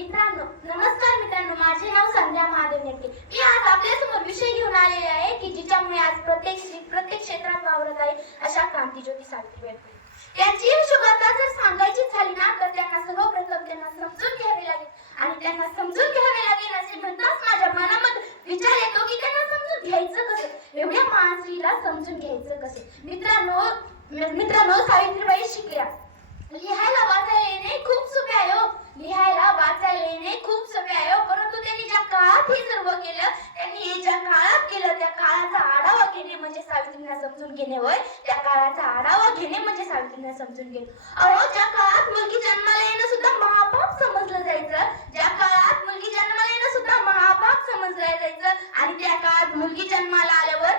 मित्रांनो नमस्कार मित्रांनो माझे नाव संध्या महादेव नेते. मी आज आपल्यासमोर विषय घेऊन आलेले आहे की जिच्यामुळे आज प्रत्येक स्त्री प्रत्येक क्षेत्रात वावरत आहे अशा क्रांतीज्योती सावित्रीबाई फुले त्यांची यशोगाथा जर सांगायची झाली ना तर त्यांना सर्वप्रथम त्यांना समजून घ्यावे लागेल. आणि त्यांना समजून घ्यावे लागेल असे म्हणताच माझ्या मनामध्ये विचार येतो की त्यांना समजून घ्यायचं कसं? एवढ्या महान स्त्रीला समजून घ्यायचं कसे? मित्रांनो मित्रांनो सावित्रीबाई शिकल्या. लिहायला वाचायला येणे खूप सोपे आहे हो लिहायला वाचायला येणे खूप सोपे आहे हो परंतु त्यांनी ज्या काळात हे सर्व केलं त्यांनी हे ज्या काळात केलं त्या काळाचा आढावा घेणे म्हणजे सावित्रींना समजून घेणे होय त्या काळाचा आढावा घेणे म्हणजे सावित्रींना समजून घेणे. अहो ज्या काळात मुलगी जन्माला येणं सुद्धा महापाप समजलं जायचं ज्या काळात मुलगी जन्माला येणं सुद्धा महापाप समजलं जायचं आणि त्या काळात मुलगी जन्माला आल्यावर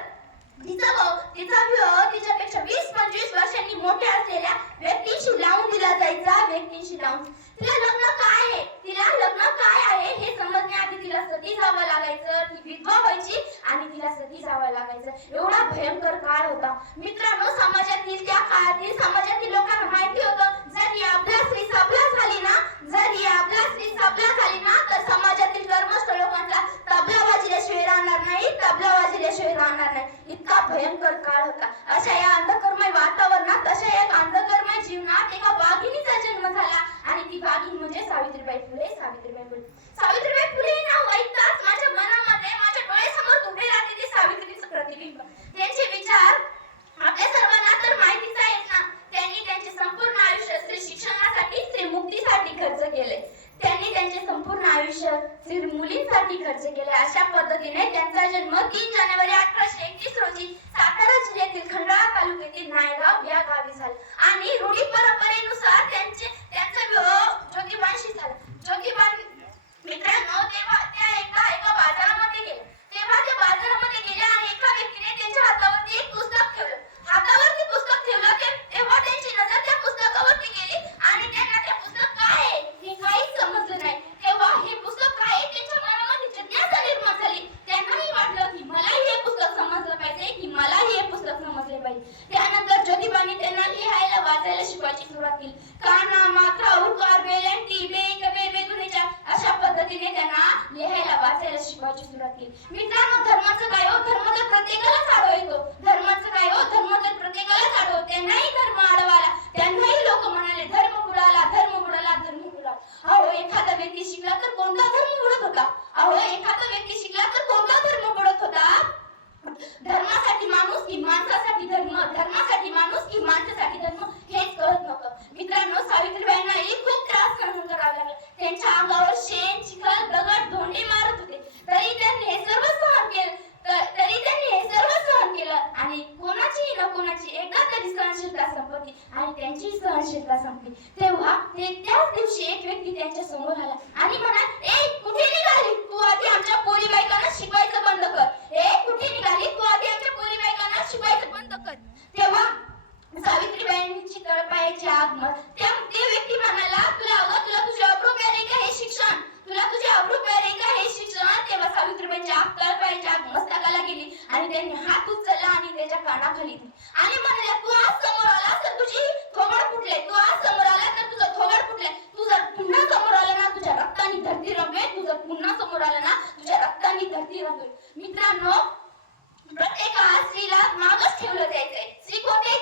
तिचा भाऊ तिचा विवाह तिच्यापेक्षा वीस पंचवीस वर्षांनी मोठ्या असलेल्या व्यक्तीशी लावून दिला जायचा व्यक्तीशी लावून तिला लग्न काय आहे तिला लग्न काय आहे हे समजण्याआधी तिला सती जावं लागायचं ती विधवा व्हायची आणि तिला जावं लागायचं. एवढा भयंकर काळ होता. मित्रांनो समाजातील त्या काळातील समाजातील लोकांना माहिती होतं जर ही आपला स्त्री सबला झाली ना जर ही आपला स्त्री सबला झाली ना तर समाजातील कर्मस्थ लोकांना तबला वाजल्याशिवाय राहणार नाही तबला वाजल्याशिवाय राहणार नाही. इतका भयंकर काळ होता. अशा या अंधकर्मय वातावरणात अशा एक अंधकर्मय जीवनात एका वाघिणीचा जन्म झाला. आणि ती वाघिणी म्हणजे सावित्रीबाई फुले सावित्रीबाई फुले. सावित्री फुले हे नाव ऐकताच माझ्या मनामध्ये माझ्या डोळ्यासमोर उभे राहते ते सावित्रीचं प्रतिबिंब त्यांचे विचार आपल्या सर्वांना तर माहितीच आहेत ना त्यांनी त्यांचे संपूर्ण आयुष्य स्त्री शिक्षणासाठी स्त्री मुक्तीसाठी खर्च केले त्यांनी त्यांचे संपूर्ण आयुष्य स्त्री मुलींसाठी खर्च केले. अशा पद्धतीने त्यांचा जन्म तीन जानेवारी अठराशे एकतीस रोजी सातारा जिल्ह्यातील खंडाळा तालुक्यातील नायगाव या गावी झाला. आणि रूढी परंपरेनुसार त्यांचे त्यांचा विवाह ज्योतिबांशी झाला ज्योतिबा मित्रांनो तेव्हा त्या एका एका बाजारामध्ये गेले तेव्हा ते बाजारामध्ये गेले आणि एका व्यक्तीने त्यांच्या हातावरती एक पुस्तक ठेवलं हातावरती पुस्तक ठेवलं ते तेव्हा त्यांची नजर त्या पुस्तकावरती गेली आणि त्यांना ते पुस्तक काय आहे हे काहीच समजलं नाही तेव्हा हे पुस्तक काय आहे त्यांच्या मनामध्ये जिज्ञासा निर्माण झाली त्यांनाही वाटलं की मलाही हे पुस्तक समजलं पाहिजे की मलाही हे पुस्तक समजले पाहिजे त्यानंतर ज्योतिबांनी त्यांना लिहायला वाचायला शिकवायची सुरुवात केली काना मात्रा उकार वेलंटी बेक बेबे दुनीच्या अशा पद्धतीने त्यांना लिहायला वाचायला शिकवायची सुरुवात केली. मित्रांनो धर्माचं काय हो? धर्म तर प्रत्येकालाच आडवा धर्माचं काय हो? धर्म तर प्रत्येकालाच आडवतो त्यांनाही धर्म आडवाला त्यांनाही लोक म्हणाले धर्म बुडाला धर्म बुडाला धर्म बुडाला अहो एखादा व्यक्ती शिकला तर कोणता धर्म बुडत होता अहो एखादा व्यक्ती शिकला तर कोणता धर्म बुडत होता धर्मासाठी माणूस की माणसासाठी धर्म धर्मासाठी माणूस की माणसासाठी धर्म हेच कळत नव्हतं मित्रांनो सावित्रीबाईंनाही खूप त्रास सहन करावा लागला त्यांच्या अंगावर शेण चिखल दगड धोंडे मारत होते तरी त्यांनी हे सर्व सहन केलं त- तरी त्यांनी हे सर्व सहन केलं आणि कोणाचीही न कोणाची एकदा तरी संपत्ती आणि त्यांची सहनशीलता संपली. तेव्हा ते त्याच दिवशी एक व्यक्ती त्यांच्यासमोर आला आणि म्हणाल ए कुठे निघाली? तू आधी आमच्या पोरी बायकांना शिकवायचं बंद कर ए कुठे निघाली तू आधी आमच्या पोरी बायकांना शिकवायचं बंद कर तेव्हा सावित्रीबाईंची तळपायाची आग मग त्या ते व्यक्ती म्हणाला तुला अगं तुला तुझे अब्रू प्यारे का हे शिक्षण तुला तुझे अब्रू प्यारे का हे शिक्षण तेव्हा सावित्रीबाईंची आग तळपायाची आग मस्तकाला गेली आणि त्यांनी हात उचलला आणि त्याच्या कानाखाली आणि म्हणाल्या तू आज समोर आला तर तुझी थोबड फुटले. तू आज समोर आला तर तुझं थोबड फुटले. तू जर पुन्हा समोर आला ना तुझ्या रक्तानी धरती रंगवेल. तू जर पुन्हा समोर आला ना तुझ्या रक्तानी धरती रंगवेल. मित्रांनो प्रत्येक स्त्रीला मागच ठेवलं जायचंय. स्त्री कोणत्याही